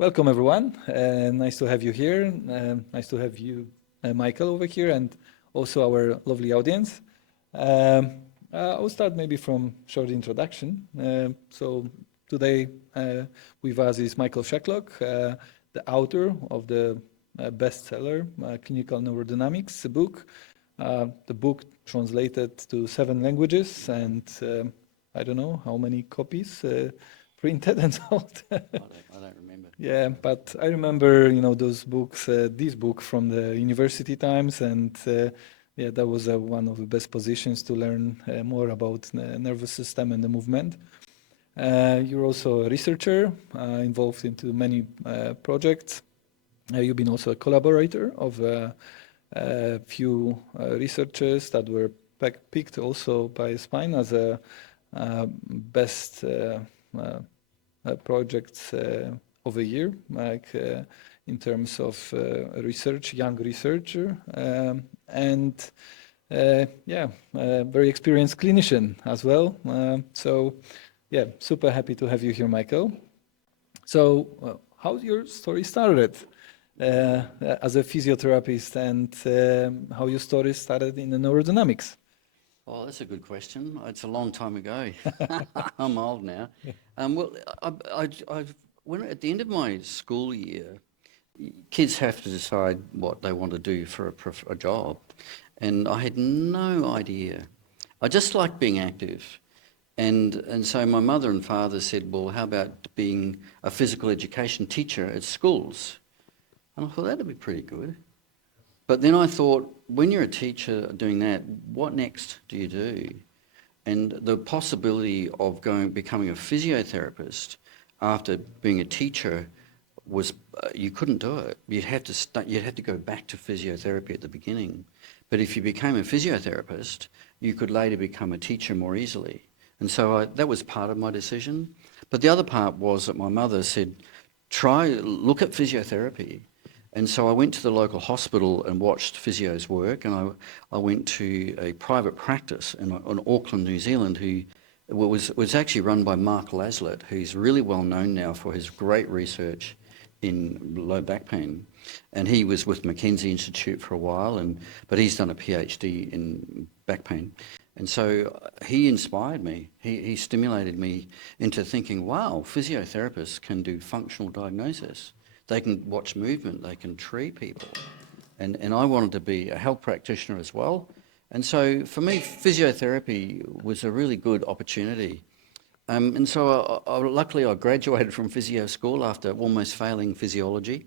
Welcome, everyone. Nice to have you here. Nice to have you, Michael, over here, and also our lovely audience. I'll start maybe from short introduction. So today with us is Michael Shacklock, the author of the bestseller Clinical Neurodynamics book. The book translated to 7 languages, and I don't know how many copies printed and sold. I don't remember. Yeah, but I remember, those books, this book from the university times, and yeah, that was one of the best positions to learn more about the nervous system and the movement. You're also a researcher involved into many projects. You've been also a collaborator of a few researchers that were picked also by Spine as a best projects of a year, in terms of research, young researcher, and very experienced clinician as well. So, yeah, super happy to have you here, Michael. So, how your story started as a physiotherapist, and how your story started in the neurodynamics? Oh, that's a good question. It's a long time ago. I'm old now. Well, when at the end of my school year, kids have to decide what they want to do for a job, and I had no idea. I just liked being active, and so my mother and father said, "Well, how about being a physical education teacher at schools?" And I thought that'd be pretty good. But then I thought, when you're a teacher doing that, what next do you do? And the possibility of becoming a physiotherapist after being a teacher was you couldn't do it. You'd have to go back to physiotherapy at the beginning. But if you became a physiotherapist, you could later become a teacher more easily. And so that was part of my decision. But the other part was that my mother said, look at physiotherapy. And so I went to the local hospital and watched physios work, and I went to a private practice in Auckland, New Zealand, who was actually run by Mark Laslett, who's really well known now for his great research in low back pain. And he was with Mackenzie Institute for a while, but he's done a PhD in back pain. And so he inspired me. He stimulated me into thinking, wow, physiotherapists can do functional diagnosis. They can watch movement, they can treat people. And I wanted to be a health practitioner as well. And so for me, physiotherapy was a really good opportunity. And so luckily I graduated from physio school after almost failing physiology.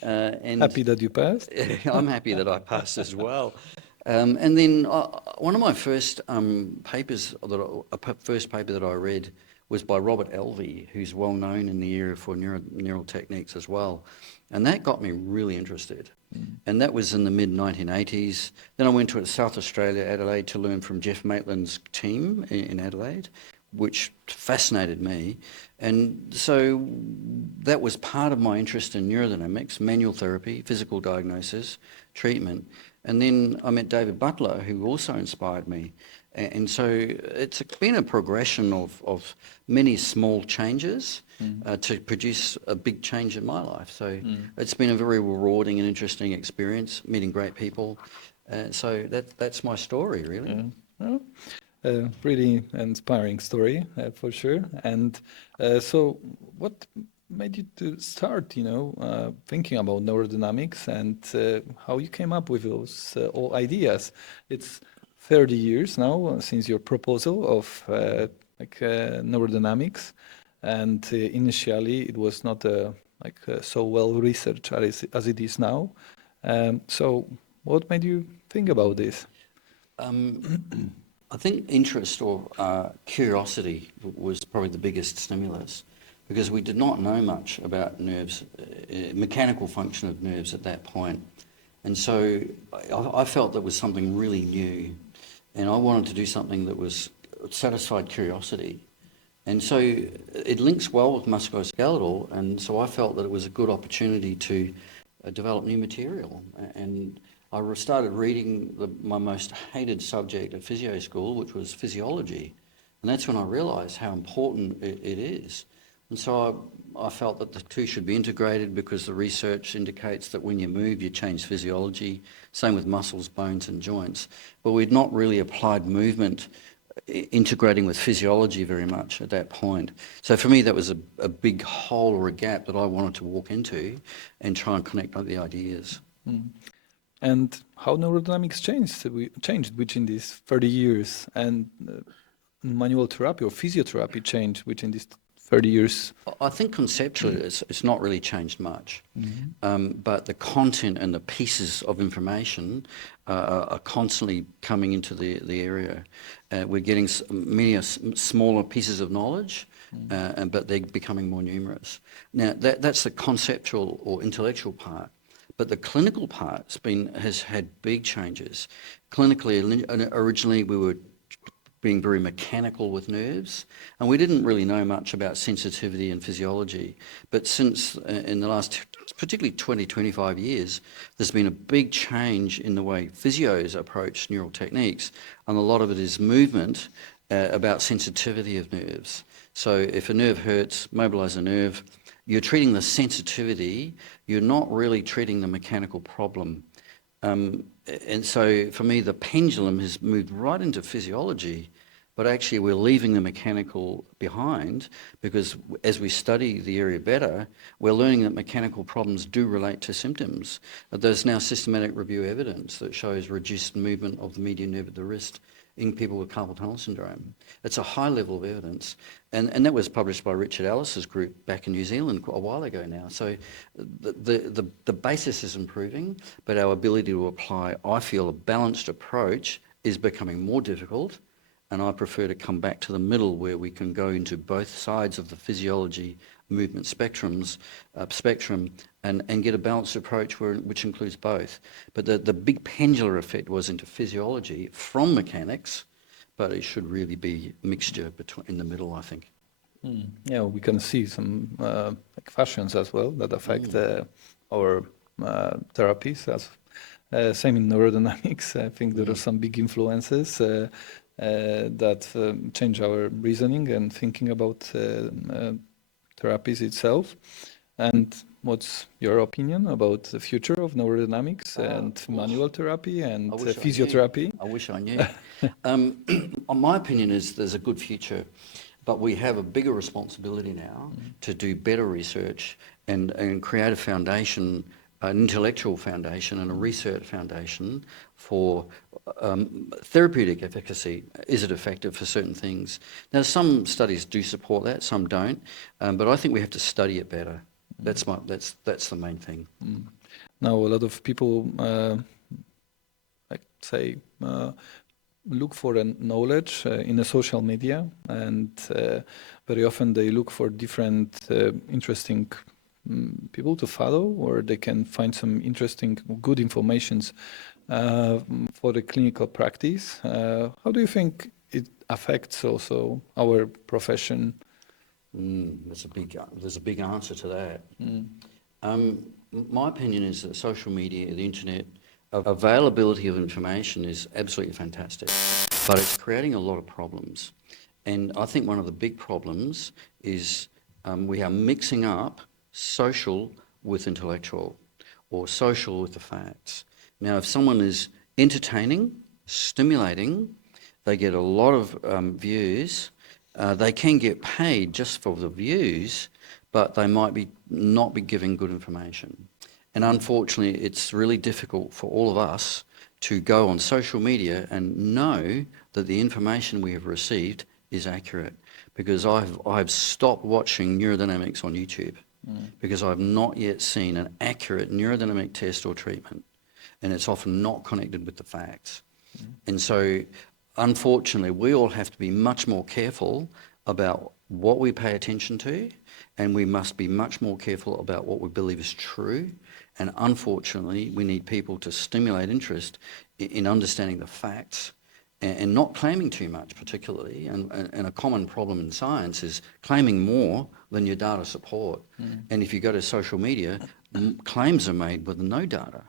And happy that you passed? I'm happy that I passed as well. And then one of my first papers, first paper that I read was by Robert Elvey, who's well known in the area for neural techniques as well. And that got me really interested. And that was in the mid-1980s. Then I went to South Australia, Adelaide, to learn from Jeff Maitland's team in Adelaide, which fascinated me. And so that was part of my interest in neurodynamics, manual therapy, physical diagnosis, treatment. And then I met David Butler, who also inspired me. And so it's been a progression of many small changes to produce a big change in my life. So it's been a very rewarding and interesting experience, meeting great people. So that's my story, really. Well, really inspiring story, for sure. And so what made you to start, thinking about neurodynamics, and how you came up with those all ideas? It's 30 years now since your proposal of neurodynamics, and initially it was not so well researched as it is now. So what made you think about this? I think interest or curiosity was probably the biggest stimulus, because we did not know much about nerves, mechanical function of nerves at that point. And so I felt there was something really new, and I wanted to do something that satisfied curiosity. And so it links well with musculoskeletal, and so I felt that it was a good opportunity to develop new material. And I started reading my most hated subject at physio school, which was physiology. And that's when I realised how important it is. And so I felt that the two should be integrated because the research indicates that when you move, you change physiology. Same with muscles, bones and joints. But we'd not really applied movement integrating with physiology very much at that point. So for me, that was a big hole or a gap that I wanted to walk into and try and connect the ideas. Mm. And how neurodynamics changed within these 30 years, and manual therapy or physiotherapy changed within these 30 years? I think conceptually it's not really changed much, but the content and the pieces of information are constantly coming into the area. We're getting many smaller pieces of knowledge, but they're becoming more numerous. Now that's the conceptual or intellectual part. But the clinical part has had big changes. Clinically, originally we were being very mechanical with nerves, and we didn't really know much about sensitivity and physiology. But since in the last, particularly 20, 25 years, there's been a big change in the way physios approach neural techniques, and a lot of it is movement about sensitivity of nerves. So if a nerve hurts, mobilise a nerve, you're treating the sensitivity, you're not really treating the mechanical problem. And so for me, the pendulum has moved right into physiology, but actually we're leaving the mechanical behind because as we study the area better, we're learning that mechanical problems do relate to symptoms. There's now systematic review evidence that shows reduced movement of the median nerve at the wrist in people with carpal tunnel syndrome. It's a high level of evidence, and that was published by Richard Ellis's group back in New Zealand a while ago now. So the basis is improving, but our ability to apply, I feel, a balanced approach is becoming more difficult, and I prefer to come back to the middle where we can go into both sides of the physiology movement spectrum and get a balanced approach which includes both. But the big pendular effect was into physiology from mechanics, but it should really be a mixture in the middle, I think. Yeah, we can see some like fashions as well that affect our therapies. Same in neurodynamics. I think there are some big influences that change our reasoning and thinking about therapies itself. And what's your opinion about the future of neurodynamics and manual therapy and physiotherapy? I wish I knew. My opinion is there's a good future, but we have a bigger responsibility now to do better research and create a foundation, an intellectual foundation and a research foundation for therapeutic efficacy. Is it effective for certain things? Now, some studies do support that, some don't, but I think we have to study it better. That's the main thing. Now, a lot of people, look for knowledge in the social media, and very often they look for different interesting people to follow, or they can find some interesting, good informations for the clinical practice. How do you think it affects also our profession? There's a big answer to that. My opinion is that social media, the internet, availability of information is absolutely fantastic, but it's creating a lot of problems. And I think one of the big problems is we are mixing up social with intellectual, or social with the facts. Now, if someone is entertaining, stimulating, they get a lot of views. They can get paid just for the views, but they might not be giving good information. And unfortunately, it's really difficult for all of us to go on social media and know that the information we have received is accurate. Because I've stopped watching neurodynamics on YouTube because I've not yet seen an accurate neurodynamic test or treatment, and it's often not connected with the facts. And so, unfortunately, we all have to be much more careful about what we pay attention to, and we must be much more careful about what we believe is true. And unfortunately, we need people to stimulate interest in understanding the facts and not claiming too much, particularly. And a common problem in science is claiming more than your data support. And if you go to social media, claims are made with no data.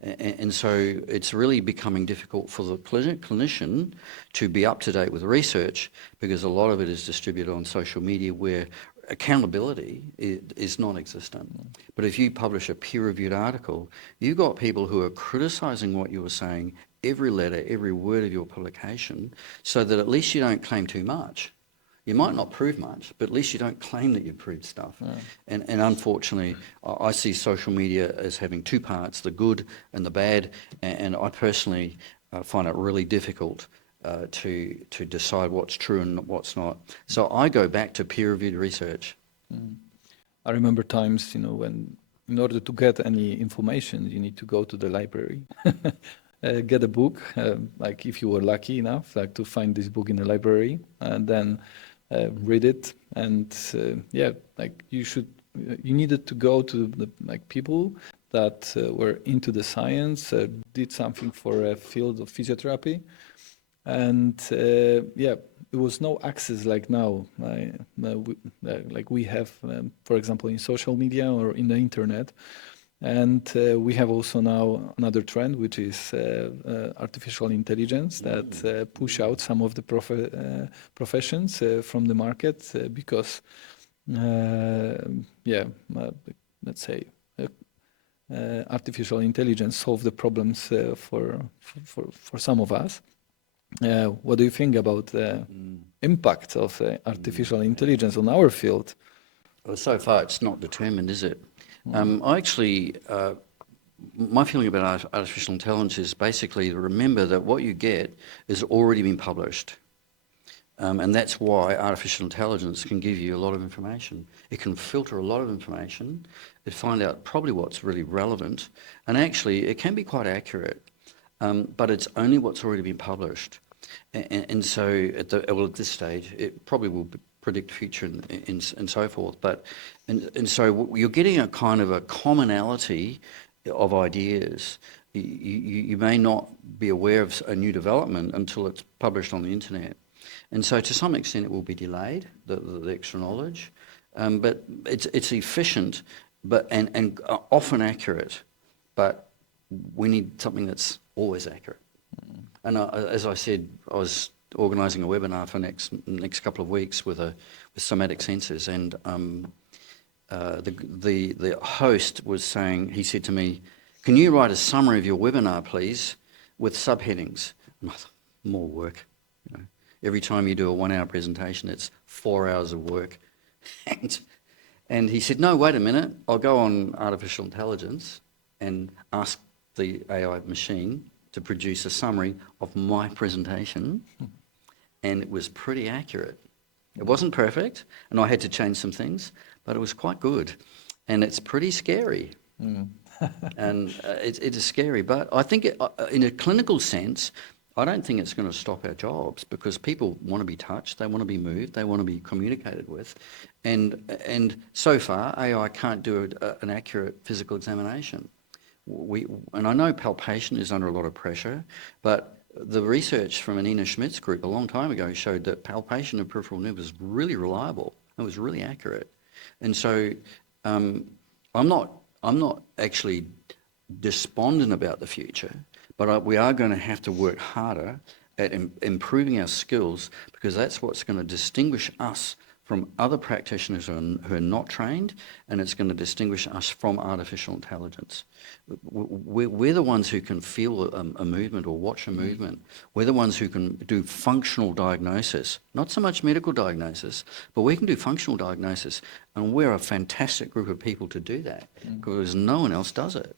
And so it's really becoming difficult for the clinician to be up to date with research, because a lot of it is distributed on social media where accountability is non-existent. But if you publish a peer-reviewed article, you've got people who are criticising what you were saying, every letter, every word of your publication, so that at least you don't claim too much. You might not prove much, but at least you don't claim that you've proved stuff. Yeah. And unfortunately, I see social media as having two parts, the good and the bad, and I personally find it really difficult to decide what's true and what's not. So I go back to peer-reviewed research. I remember times, when in order to get any information, you need to go to the library, get a book, like if you were lucky enough, like to find this book in the library, and then read it. And like you needed to go to the people that were into the science, did something for a field of physiotherapy. And there was no access like now, like we have, for example, in social media or in the internet. And we have also now another trend, which is artificial intelligence that push out some of the professions from the market because, let's say, artificial intelligence solve the problems for some of us. What do you think about the impact of artificial intelligence on our field? Well, so far it's not determined, is it? I actually, my feeling about artificial intelligence is basically to remember that what you get has already been published. And that's why artificial intelligence can give you a lot of information. It can filter a lot of information, it find out probably what's really relevant, and actually it can be quite accurate, but it's only what's already been published. And so at this stage, it probably will predict future and so forth. But and so you're getting a kind of a commonality of ideas. You may not be aware of a new development until it's published on the internet. And so to some extent it will be delayed, the extra knowledge. But it's efficient and often accurate. But we need something that's always accurate. And as I said, I was organising a webinar for next couple of weeks with somatic sensors, and the host was saying, he said to me, "Can you write a summary of your webinar, please, with subheadings?" And I thought, more work. Every time you do a 1 hour presentation, it's 4 hours of work. And he said, "No, wait a minute. I'll go on artificial intelligence and ask the AI machine to produce a summary of my presentation," and it was pretty accurate. It wasn't perfect, and I had to change some things, but it was quite good, and it's pretty scary. And it is scary, but I think in a clinical sense, I don't think it's going to stop our jobs, because people want to be touched, they want to be moved, they want to be communicated with, and so far AI can't do an accurate physical examination. And I know palpation is under a lot of pressure, but the research from Anina Schmidt's group a long time ago showed that palpation of peripheral nerve was really reliable. It was really accurate. And so I'm not actually despondent about the future, but we are going to have to work harder at improving our skills, because that's what's going to distinguish us from other practitioners who are not trained, and it's going to distinguish us from artificial intelligence. We're the ones who can feel a movement or watch a movement. We're the ones who can do functional diagnosis, not so much medical diagnosis, but we can do functional diagnosis, and we're a fantastic group of people to do that, because no one else does it.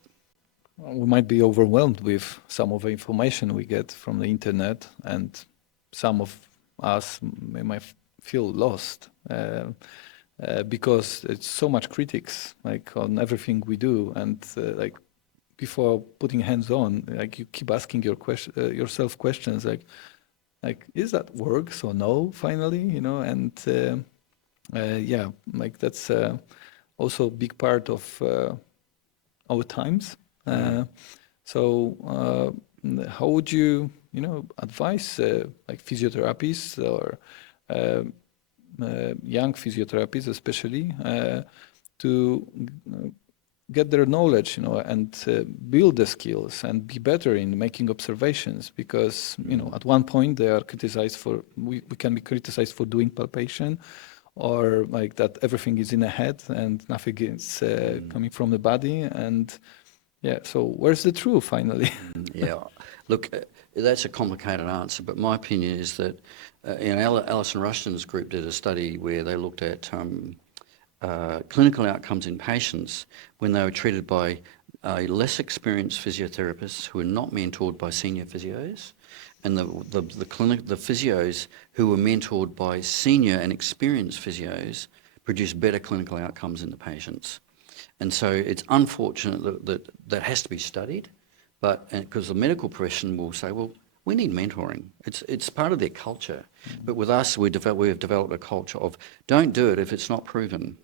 We might be overwhelmed with some of the information we get from the internet, and some of us might feel lost because it's so much critics like on everything we do, and like before putting hands on, like you keep asking yourself questions like is that works or no finally, and like that's also a big part of our times. So how would you advise like physiotherapists or young physiotherapists especially to get their knowledge, and build the skills and be better in making observations? Because at one point they are criticized we can be criticized for doing palpation, or like that everything is in the head and nothing is coming from the body. And yeah, so where's the truth finally? Yeah, look, that's a complicated answer, but my opinion is that Alison Rushton's group did a study where they looked at clinical outcomes in patients when they were treated by less experienced physiotherapists who were not mentored by senior physios, and the physios who were mentored by senior and experienced physios produced better clinical outcomes in the patients. And so it's unfortunate that has to be studied, but because the medical profession will say, well, we need mentoring. It's part of their culture. But with us, we have developed a culture of don't do it if it's not proven.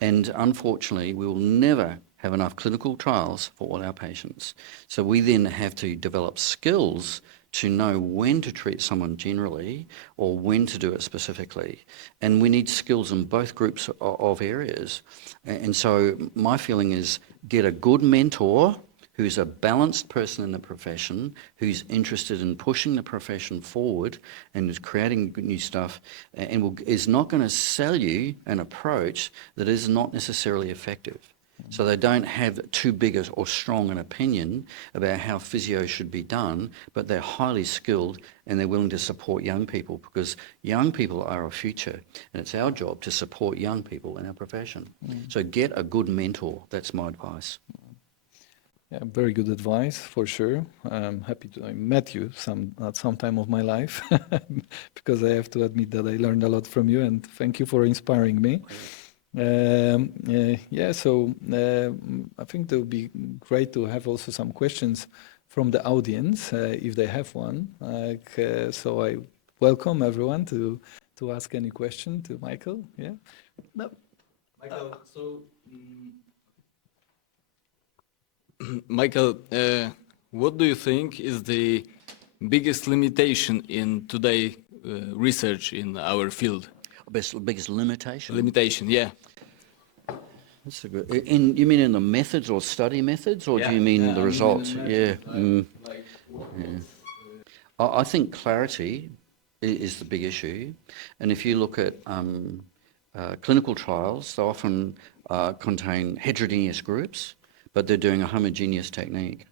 And unfortunately, we will never have enough clinical trials for all our patients. So we then have to develop skills to know when to treat someone generally or when to do it specifically. And we need skills in both groups of areas. And so my feeling is get a good mentor who's a balanced person in the profession, who's interested in pushing the profession forward and is creating new stuff, and is not going to sell you an approach that is not necessarily effective. So they don't have too big or strong an opinion about how physio should be done, but they're highly skilled and they're willing to support young people, because young people are our future, and it's our job to support young people in our profession. So get a good mentor. That's my advice. Yeah, very good advice for sure. I'm happy I met you at some time of my life because I have to admit that I learned a lot from you, and thank you for inspiring me. Yeah, so I think it would be great to have also some questions from the audience if they have one. So I welcome everyone to ask any question to Michael. Yeah. No. Michael, Michael, what do you think is the biggest limitation in today research in our field? Biggest limitation? Limitation, yeah. That's a good. You mean in the methods or study methods, or do you mean the results? Yeah. I think clarity is the big issue, and if you look at clinical trials, they often contain heterogeneous groups, but they're doing a homogeneous technique,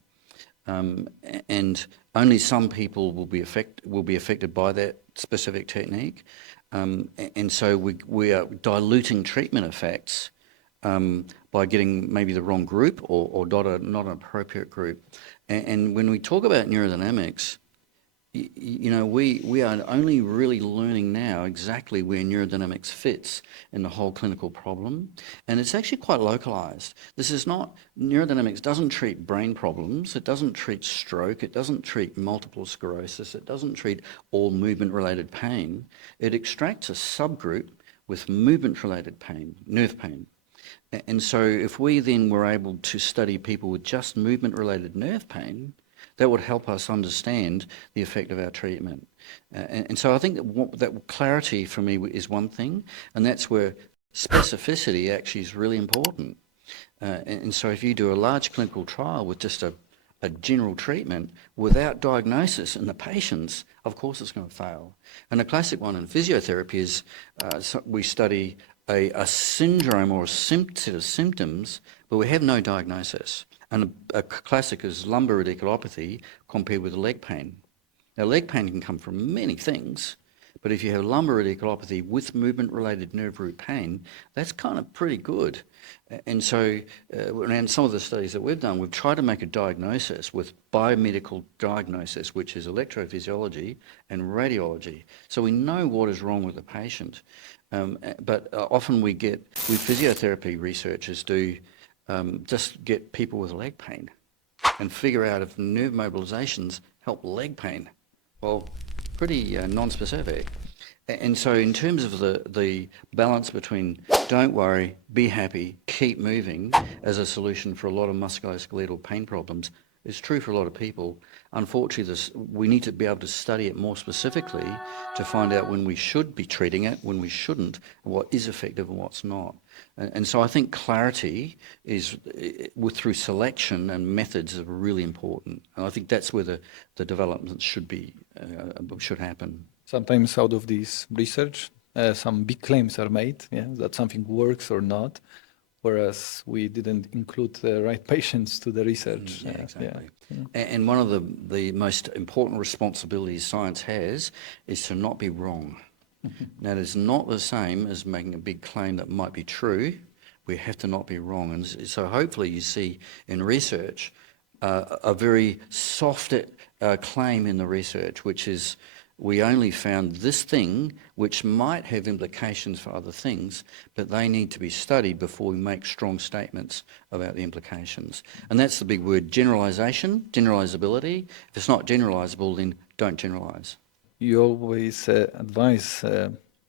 and only some people will be affected by that specific technique, and so we are diluting treatment effects by getting maybe the wrong group or not an appropriate group. And when we talk about neurodynamics, you know, we are only really learning now exactly where neurodynamics fits in the whole clinical problem, and it's actually quite localized. Neurodynamics doesn't treat brain problems, it doesn't treat stroke, it doesn't treat multiple sclerosis, it doesn't treat all movement-related pain. It extracts a subgroup with movement-related pain, nerve pain. And so if we then were able to study people with just movement-related nerve pain, that would help us understand the effect of our treatment. And so I think that clarity for me is one thing, and that's where specificity actually is really important. And so if you do a large clinical trial with just a general treatment without diagnosis in the patients, of course it's going to fail. And a classic one in physiotherapy is we study a syndrome or a set of symptoms, but we have no diagnosis. And a classic is lumbar radiculopathy compared with leg pain. Now, leg pain can come from many things, but if you have lumbar radiculopathy with movement-related nerve root pain, that's kind of pretty good. And so, around some of the studies that we've done, we've tried to make a diagnosis with biomedical diagnosis, which is electrophysiology and radiology. So we know what is wrong with the patient. But often we physiotherapy researchers do just get people with leg pain and figure out if nerve mobilizations help leg pain. Well, pretty non-specific. And so in terms of the balance between don't worry, be happy, keep moving as a solution for a lot of musculoskeletal pain problems, is true for a lot of people. Unfortunately, we need to be able to study it more specifically to find out when we should be treating it, when we shouldn't, and what is effective and what's not. And so I think clarity is, through selection and methods, are really important. And I think that's where the development should happen. Sometimes out of this research, some big claims are made, yeah, that something works or not, whereas we didn't include the right patients to the research. Yeah, exactly. And one of the most important responsibilities science has is to not be wrong. Now, it's not the same as making a big claim that might be true. We have to not be wrong. And so hopefully you see in research a very soft claim in the research, which is we only found this thing which might have implications for other things, but they need to be studied before we make strong statements about the implications. And that's the big word, generalization, generalizability. If it's not generalizable, then don't generalize. You always advise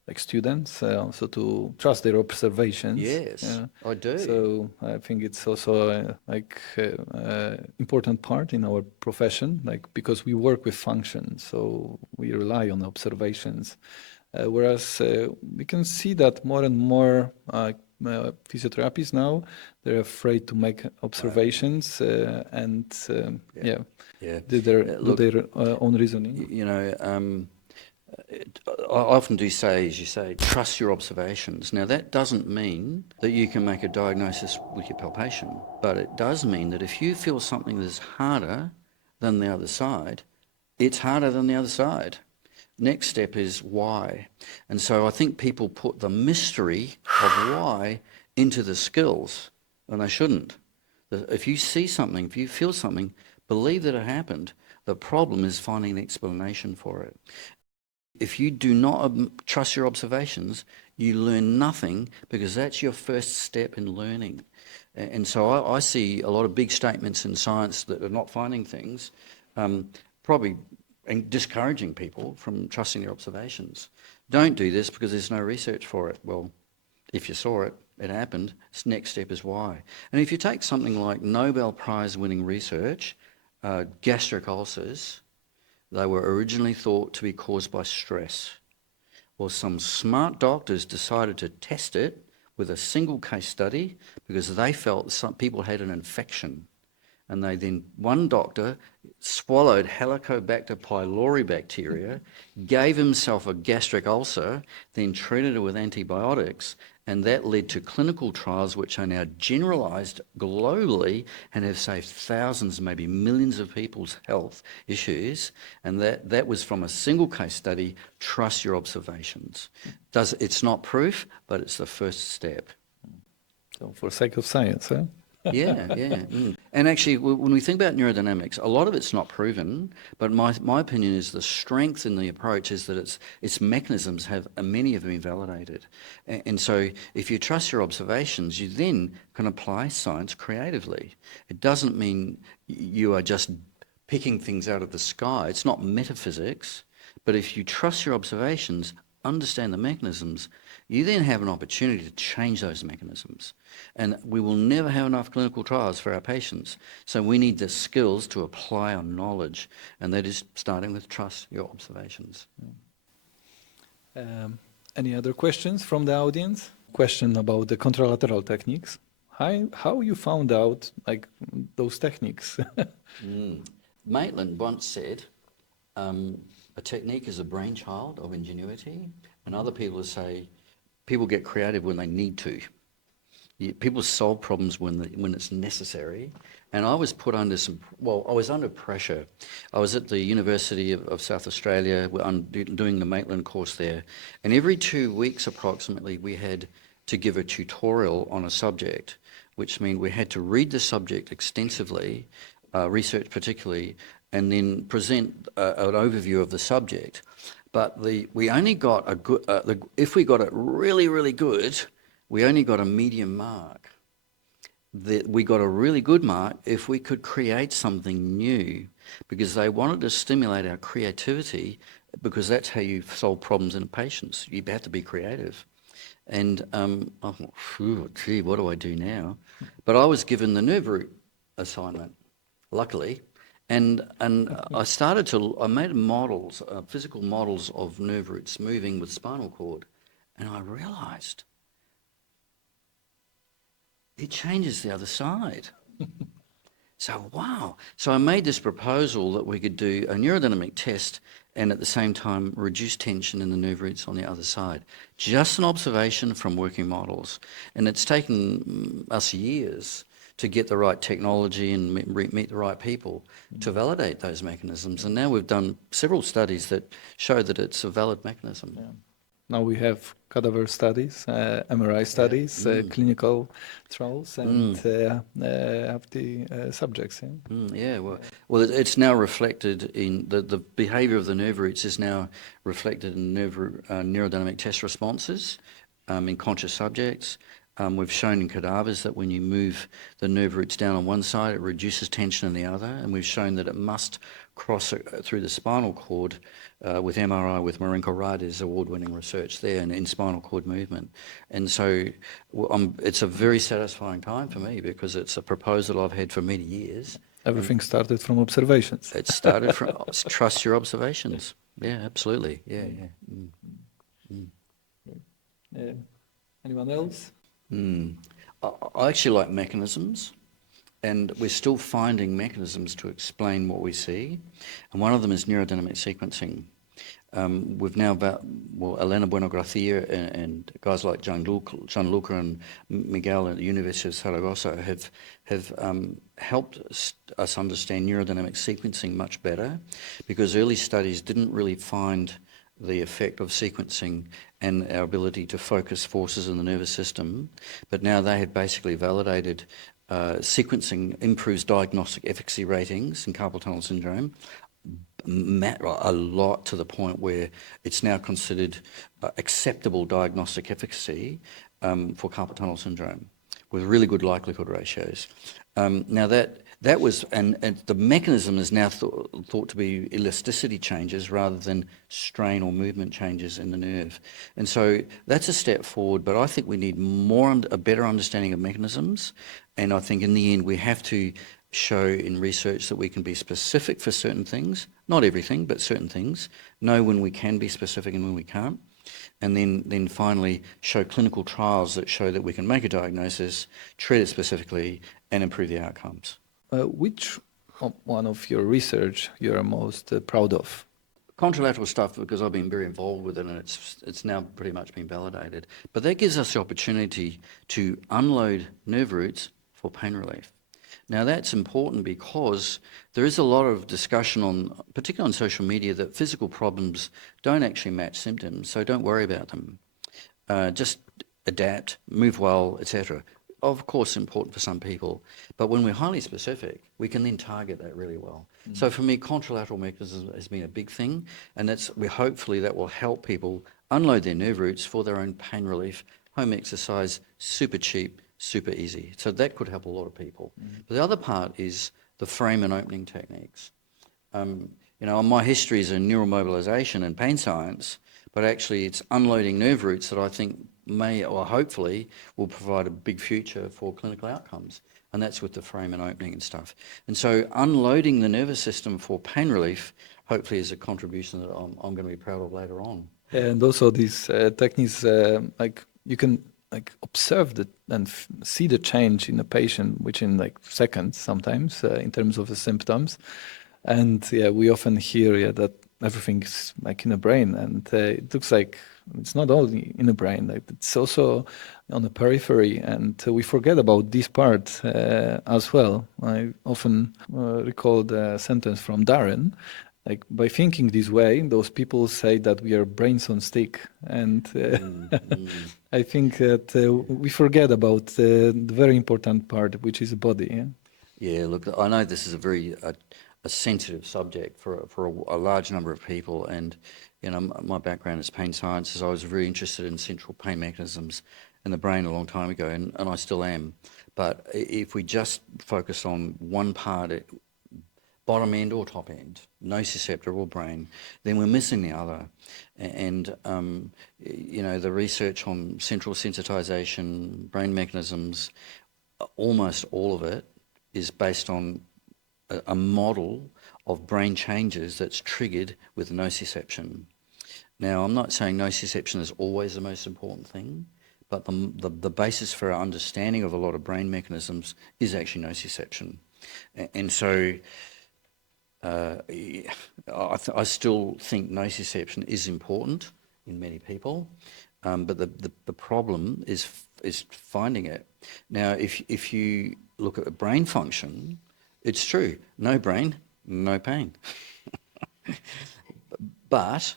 like students also to trust their observations. Yes, I do. So I think it's also important part in our profession, like because we work with function, so we rely on observations. Whereas we can see that more and more physiotherapists now, they're afraid to make observations and do their own reasoning. You know, I often do say, as you say, trust your observations. Now, that doesn't mean that you can make a diagnosis with your palpation, but it does mean that if you feel something that's harder than the other side, it's harder than the other side. Next step is why. And so I think people put the mystery of why into the skills, and they shouldn't. If you see something, if you feel something, believe that it happened. The problem is finding an explanation for it. If you do not trust your observations, you learn nothing, because that's your first step in learning. And so I see a lot of big statements in science that are not finding things, probably discouraging people from trusting their observations. Don't do this because there's no research for it. Well, if you saw it, it happened. Next step is why. And if you take something like Nobel Prize winning research, gastric ulcers, they were originally thought to be caused by stress. Well, some smart doctors decided to test it with a single case study because they felt some people had an infection. And one doctor swallowed Helicobacter pylori bacteria, gave himself a gastric ulcer, then treated it with antibiotics, and that led to clinical trials which are now generalized globally and have saved thousands, maybe millions of people's health issues. And that was from a single case study. Trust your observations. It's not proof, but it's the first step. So for sake of science, huh? Yeah. And actually, when we think about neurodynamics, a lot of it's not proven, but my opinion is the strength in the approach is that its mechanisms many have been validated. And so if you trust your observations, you then can apply science creatively. It doesn't mean you are just picking things out of the sky. It's not metaphysics, but if you trust your observations, understand the mechanisms, you then have an opportunity to change those mechanisms. And we will never have enough clinical trials for our patients. So we need the skills to apply our knowledge. And that is starting with trust your observations. Any other questions from the audience? Question about the contralateral techniques. How you found out like those techniques? Maitland once said, a technique is a brainchild of ingenuity, and other people say people get creative when they need to. People solve problems when it's necessary. And I was put under I was under pressure. I was at the University of South Australia doing the Maitland course there, and every 2 weeks approximately we had to give a tutorial on a subject, which means we had to read the subject extensively, research particularly, and then present an overview of the subject. But we only got a good, if we got it really, really good, we only got a medium mark. We got a really good mark if we could create something new, because they wanted to stimulate our creativity, because that's how you solve problems in patients. You have to be creative. And I thought, gee, what do I do now? But I was given the nerve root assignment, luckily. And I made models, physical models of nerve roots moving with spinal cord, and I realized it changes the other side. So, wow. So I made this proposal that we could do a neurodynamic test and at the same time reduce tension in the nerve roots on the other side. Just an observation from working models. And it's taken us years to get the right technology and meet the right people to validate those mechanisms. And now we've done several studies that show that it's a valid mechanism. Yeah. Now we have cadaver studies, MRI studies, clinical trials, and have the subjects. Yeah? Well, it's now reflected in the behaviour of the nerve roots is now reflected in neurodynamic test responses in conscious subjects. We've shown in cadavers that when you move the nerve roots down on one side, it reduces tension in the other, and we've shown that it must cross through the spinal cord with MRI with Marinko Rada's award-winning research there and in spinal cord movement. And so it's a very satisfying time for me because it's a proposal I've had for many years. Everything started from observations. It started from trust your observations. Yeah, absolutely. Yeah. Anyone else? I actually like mechanisms, and we're still finding mechanisms to explain what we see. And one of them is neurodynamic sequencing. We've now Elena Bueno-Gracia and guys like Gianluca and Miguel at the University of Saragossa have helped us understand neurodynamic sequencing much better, because early studies didn't really find the effect of sequencing and our ability to focus forces in the nervous system. But now they have basically validated sequencing improves diagnostic efficacy ratings in carpal tunnel syndrome a lot, to the point where it's now considered acceptable diagnostic efficacy for carpal tunnel syndrome with really good likelihood ratios. Now that was, and the mechanism is now thought to be elasticity changes rather than strain or movement changes in the nerve. And so that's a step forward, but I think we need a better understanding of mechanisms. And I think in the end we have to show in research that we can be specific for certain things, not everything, but certain things, know when we can be specific and when we can't. And then finally show clinical trials that show that we can make a diagnosis, treat it specifically, and improve the outcomes. Which one of your research you're most proud of? Contralateral stuff, because I've been very involved with it, and it's now pretty much been validated. But that gives us the opportunity to unload nerve roots for pain relief. Now that's important because there is a lot of discussion particularly on social media, that physical problems don't actually match symptoms, so don't worry about them. Just adapt, move well, etc. Of course, important for some people, but when we're highly specific, we can then target that really well. So for me, contralateral mechanism has been a big thing, and hopefully that will help people unload their nerve roots for their own pain relief, home exercise, super cheap, super easy. So that could help a lot of people. But the other part is the frame and opening techniques. My history is in neuromobilization and pain science, but actually it's unloading nerve roots that I think may, or hopefully, will provide a big future for clinical outcomes. And that's with the frame and opening and stuff. And so unloading the nervous system for pain relief, hopefully, is a contribution that I'm going to be proud of later on. And also these techniques, you can observe and see the change in the patient within seconds sometimes in terms of the symptoms. And we often hear that everything's in the brain, and it looks like it's not only in the brain, it's also on the periphery, and we forget about this part as well. I often recall the sentence from Darren, by thinking this way, those people say that we are brains on stick, and I think that we forget about the very important part, which is the body. Yeah, look, I know this is a very a sensitive subject for a large number of people, and my background is pain sciences. I was very interested in central pain mechanisms in the brain a long time ago, and I still am. But if we just focus on one part, bottom end or top end, nociceptor or brain, then we're missing the other. And the research on central sensitization, brain mechanisms, almost all of it is based on a model of brain changes that's triggered with nociception. Now, I'm not saying nociception is always the most important thing, but the basis for our understanding of a lot of brain mechanisms is actually nociception. And so I still think nociception is important in many people, but the problem is finding it. Now, if you look at brain function, it's true. No brain, no pain. But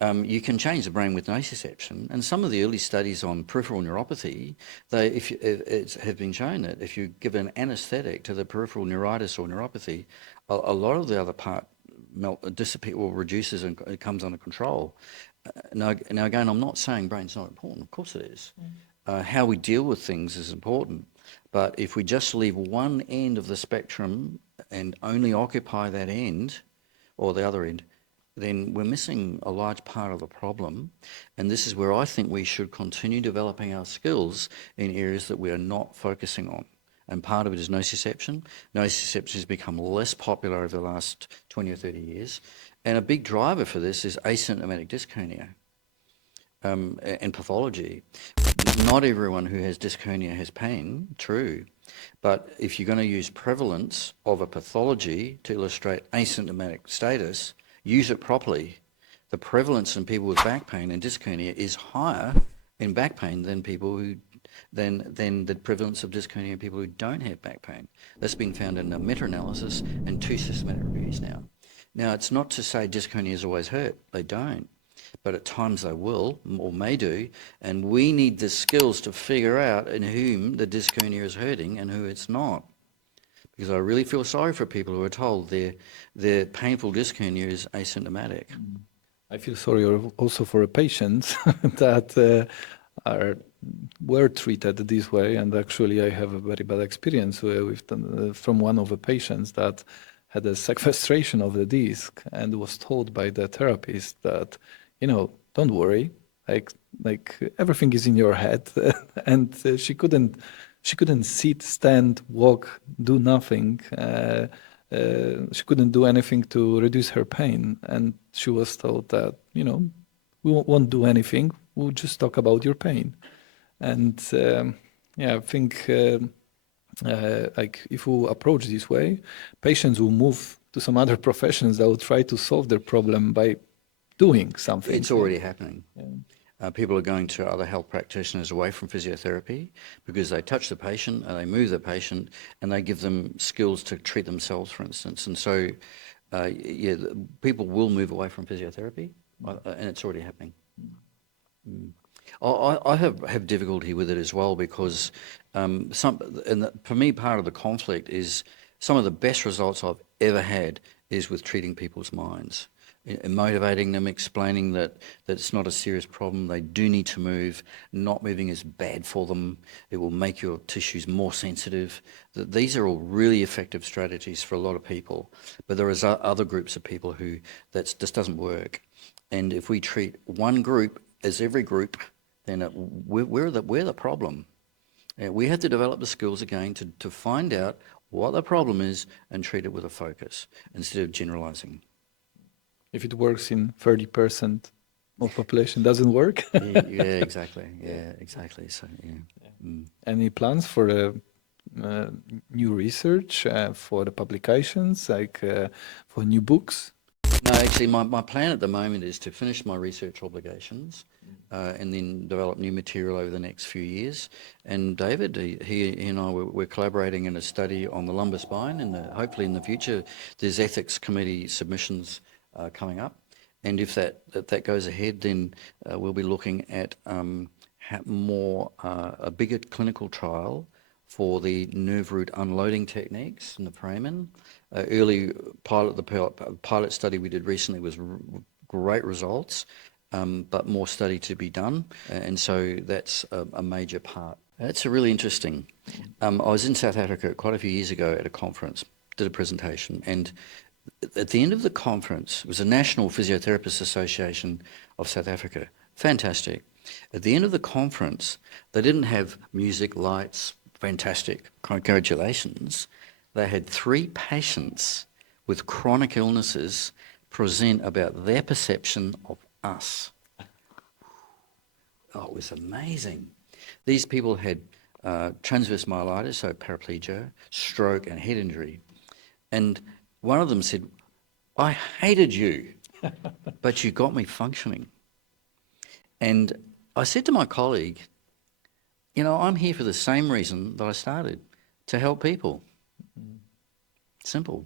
you can change the brain with nociception, and some of the early studies on peripheral neuropathy, have been shown that if you give an anaesthetic to the peripheral neuritis or neuropathy, a lot of the other part dissipates or reduces and it comes under control. Now again, I'm not saying brain's not important. Of course it is. How we deal with things is important. But if we just leave one end of the spectrum and only occupy that end, or the other end, then we're missing a large part of the problem. And this is where I think we should continue developing our skills in areas that we are not focusing on. And part of it is nociception. Nociception has become less popular over the last 20 or 30 years. And a big driver for this is asymptomatic dyskinesia and pathology. Not everyone who has dyskinesia has pain, true. But if you're going to use prevalence of a pathology to illustrate asymptomatic status, use it properly. The prevalence in people with back pain and dyskinesia is higher in back pain than the prevalence of dyskinesia in people who don't have back pain. That's been found in a meta-analysis and 2 systematic reviews now. Now, it's not to say dyskineas always hurt. They don't. But at times they will, or may do, and we need the skills to figure out in whom the dyskinesia is hurting and who it's not. Because I really feel sorry for people who are told their painful dyskinesia is asymptomatic. I feel sorry also for patients that were treated this way, and actually I have a very bad experience from one of the patients that had a sequestration of the disc and was told by the therapist that, don't worry, like everything is in your head, and she couldn't sit, stand, walk, do nothing. She couldn't do anything to reduce her pain, and she was told that we won't do anything. We'll just talk about your pain. And I think like if we approach this way, patients will move to some other professions that will try to solve their problem by doing something. It's already happening. Yeah. People are going to other health practitioners away from physiotherapy because they touch the patient and they move the patient and they give them skills to treat themselves, for instance. And so, people will move away from physiotherapy, and it's already happening. I have difficulty with it as well because for me, part of the conflict is some of the best results I've ever had is with treating people's minds. Motivating them, explaining that it's not a serious problem, they do need to move, not moving is bad for them, it will make your tissues more sensitive. These are all really effective strategies for a lot of people, but there is other groups of people who that just doesn't work. And if we treat one group as every group, then we're the problem. We have to develop the skills again to find out what the problem is and treat it with a focus instead of generalizing. If it works in 30% of population, doesn't work. Yeah, exactly. Yeah, exactly. So, yeah. Any plans for new research, for the publications, like for new books? No, actually, my plan at the moment is to finish my research obligations and then develop new material over the next few years. And David, he and I, we're collaborating in a study on the lumbar spine, and hopefully in the future there's ethics committee submissions coming up. And if that goes ahead, then we'll be looking at a bigger clinical trial for the nerve root unloading techniques in the foramen. The pilot study we did recently was great results, but more study to be done, and so that's a major part. That's really interesting. I was in South Africa quite a few years ago at a conference, did a presentation, and at the end of the conference, it was the National Physiotherapists Association of South Africa. Fantastic. At the end of the conference, they didn't have music, lights, fantastic, congratulations. They had 3 patients with chronic illnesses present about their perception of us. Oh, it was amazing. These people had transverse myelitis, so paraplegia, stroke and head injury. And one of them said, I hated you, but you got me functioning. And I said to my colleague, I'm here for the same reason that I started, to help people. Simple.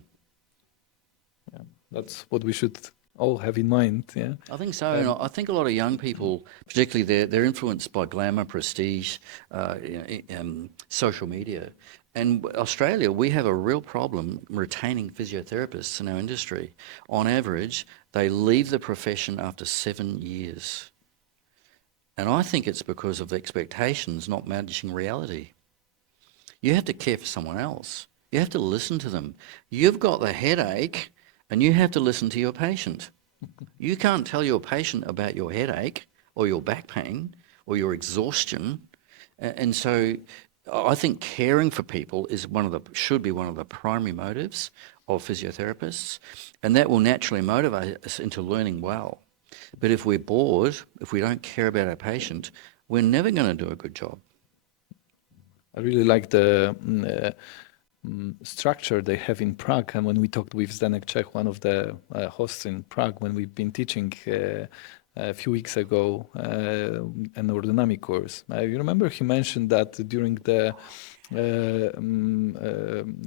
Yeah, that's what we should all have in mind. Yeah, I think so. And I think a lot of young people, particularly, they're influenced by glamour, prestige, social media. And Australia, we have a real problem retaining physiotherapists in our industry. On average, they leave the profession after 7 years. And I think it's because of the expectations not matching reality. You have to care for someone else. You have to listen to them. You've got the headache and you have to listen to your patient. You can't tell your patient about your headache or your back pain or your exhaustion. And so I think caring for people should be one of the primary motives of physiotherapists, and that will naturally motivate us into learning well. But if we're bored, if we don't care about our patient, we're never going to do a good job. I really like the structure they have in Prague. And when we talked with Zdenek Czech, one of the hosts in Prague, when we've been teaching a few weeks ago a neurodynamic course, you remember he mentioned that during the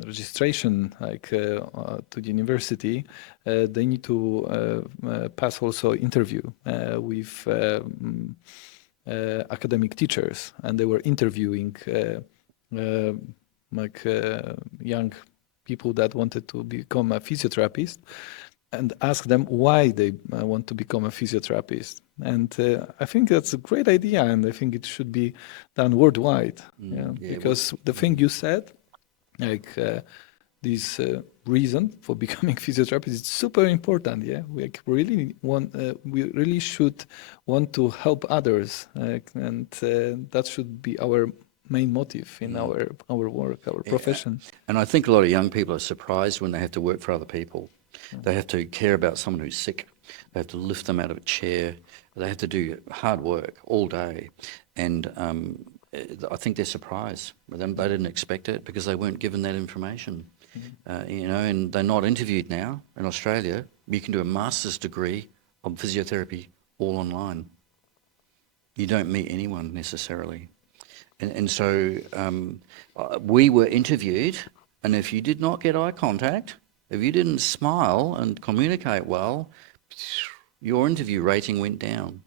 registration, to the university, they need to pass also interview with academic teachers, and they were interviewing young people that wanted to become a physiotherapist and ask them why they want to become a physiotherapist. And I think that's a great idea, and I think it should be done worldwide. Because the thing you said, this reason for becoming physiotherapist is super important. Yeah, we really should want to help others, and that should be our main motive in our work, our profession. And I think a lot of young people are surprised when they have to work for other people. They have to care about someone who's sick. They have to lift them out of a chair. They have to do hard work all day. And I think they're surprised. They didn't expect it because they weren't given that information. And they're not interviewed now in Australia. You can do a master's degree of physiotherapy all online. You don't meet anyone necessarily. And so we were interviewed, and if you did not get eye contact, if you didn't smile and communicate well, your interview rating went down.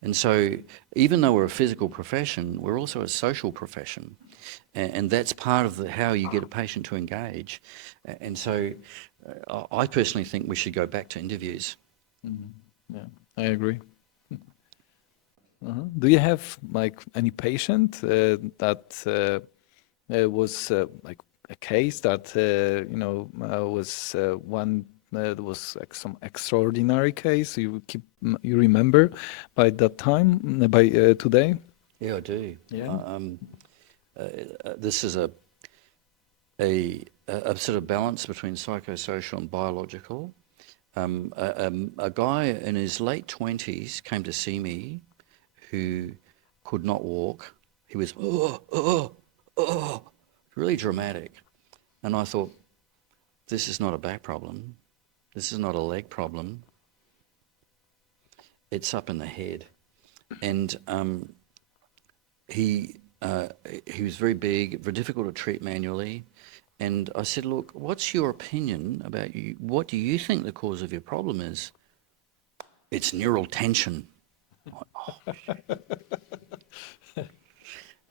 And so even though we're a physical profession, we're also a social profession. And that's part of how you get a patient to engage. And so I personally think we should go back to interviews. Mm-hmm. Yeah, I agree. Do you have any patient that was a case that was one that was some extraordinary case you remember by that time by today? Yeah, I do. Yeah. This is a sort of balance between psychosocial and biological. A guy in his late 20s came to see me who could not walk. He was really dramatic. And I thought, this is not a back problem. This is not a leg problem. It's up in the head. And he was very big, very difficult to treat manually. And I said, look, what's your opinion about you? What do you think the cause of your problem is? It's neural tension.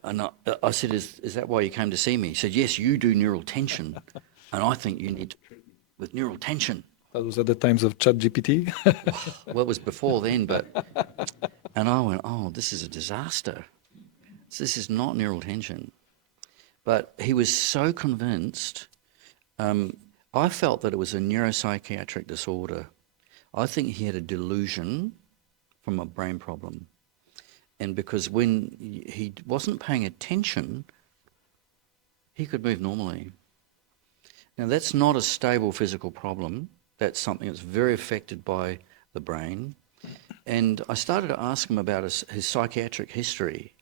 And I said, is that why you came to see me? He said, yes, you do neural tension. And I think you need to treat me with neural tension. That was at the times of ChatGPT. Well, it was before then, and I went, oh, this is a disaster. This is not neural tension. But he was so convinced. I felt that it was a neuropsychiatric disorder. I think he had a delusion from a brain problem. And because when he wasn't paying attention, he could move normally. Now, that's not a stable physical problem. That's something that's very affected by the brain. And I started to ask him about his psychiatric history.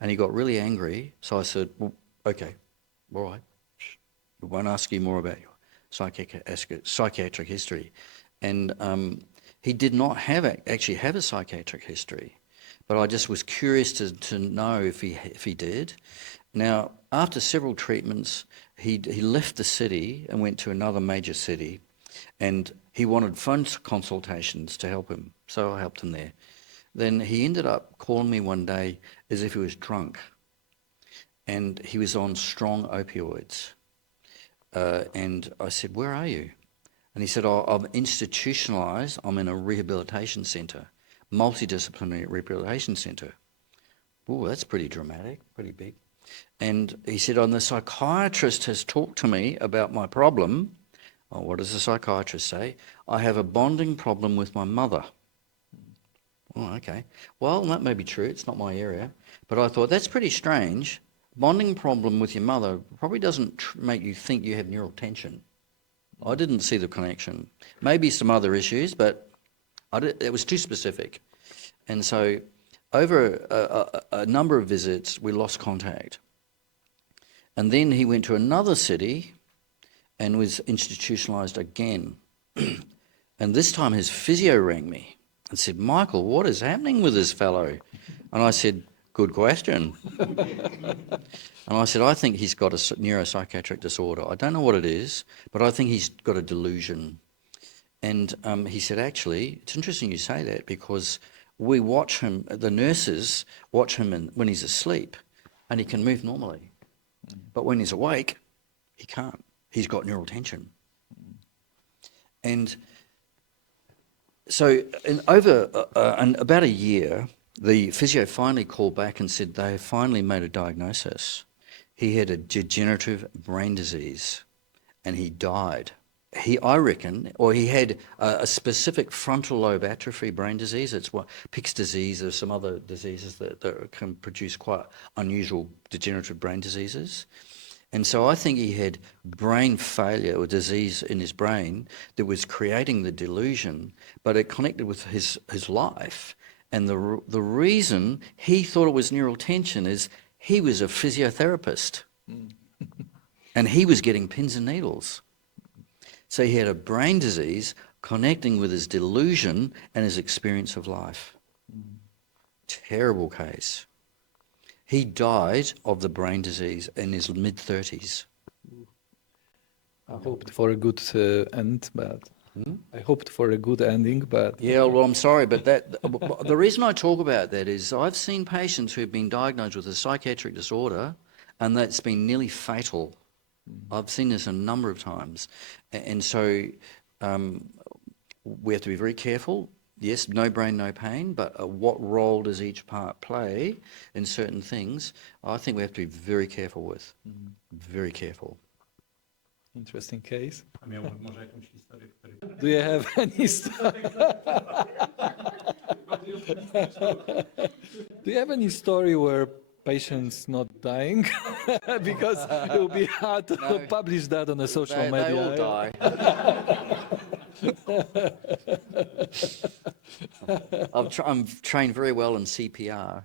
And he got really angry. So I said, well, okay, all right. We won't ask you more about your psychiatric history. And he did not actually have a psychiatric history, but I just was curious to know if he did. Now, after several treatments, he left the city and went to another major city, and he wanted phone consultations to help him, so I helped him there. Then he ended up calling me one day as if he was drunk, and he was on strong opioids. And I said, where are you? And he said, oh, I'm institutionalised. I'm in a rehabilitation centre, multidisciplinary rehabilitation centre. Oh, that's pretty dramatic, pretty big. And he said, the psychiatrist has talked to me about my problem. Oh, what does the psychiatrist say? I have a bonding problem with my mother. Oh, okay. Well, that may be true. It's not my area. But I thought, that's pretty strange. Bonding problem with your mother probably doesn't make you think you have neural tension. I didn't see the connection. Maybe some other issues, but it was too specific. And so over a number of visits, we lost contact. And then he went to another city and was institutionalised again. And this time his physio rang me and said, Michael, what is happening with this fellow? And I said, good question. And I said, I think he's got a neuropsychiatric disorder. I don't know what it is, but I think he's got a delusion. And he said, actually, it's interesting you say that, because we watch him, the nurses watch him when he's asleep, and he can move normally. But when he's awake, he can't. He's got neural tension. And so in about a year, the physio finally called back and said they have finally made a diagnosis. He had a degenerative brain disease, and he died. He had a specific frontal lobe atrophy brain disease. It's what Pick's disease. There's some other diseases that can produce quite unusual degenerative brain diseases. And so I think he had brain failure or disease in his brain that was creating the delusion, but it connected with his life. And the reason he thought it was neural tension is he was a physiotherapist and he was getting pins and needles. So he had a brain disease connecting with his delusion and his experience of life. Terrible case. He died of the brain disease in his mid-30s. I hoped for a good end, but I hoped for a good ending, but Yeah, well, I'm sorry, but the reason I talk about that is I've seen patients who've been diagnosed with a psychiatric disorder, and that's been nearly fatal. I've seen this a number of times, and so we have to be very careful. Yes, no brain, no pain, but what role does each part play in certain things? I think we have to be very careful with. Very careful. interesting case. A miał może jakąś historię, której... Do you have any story? Do you have any story where patients not dying? Because it would be hard to No. publish that on a social They media. all die. I'm trained very well in CPR.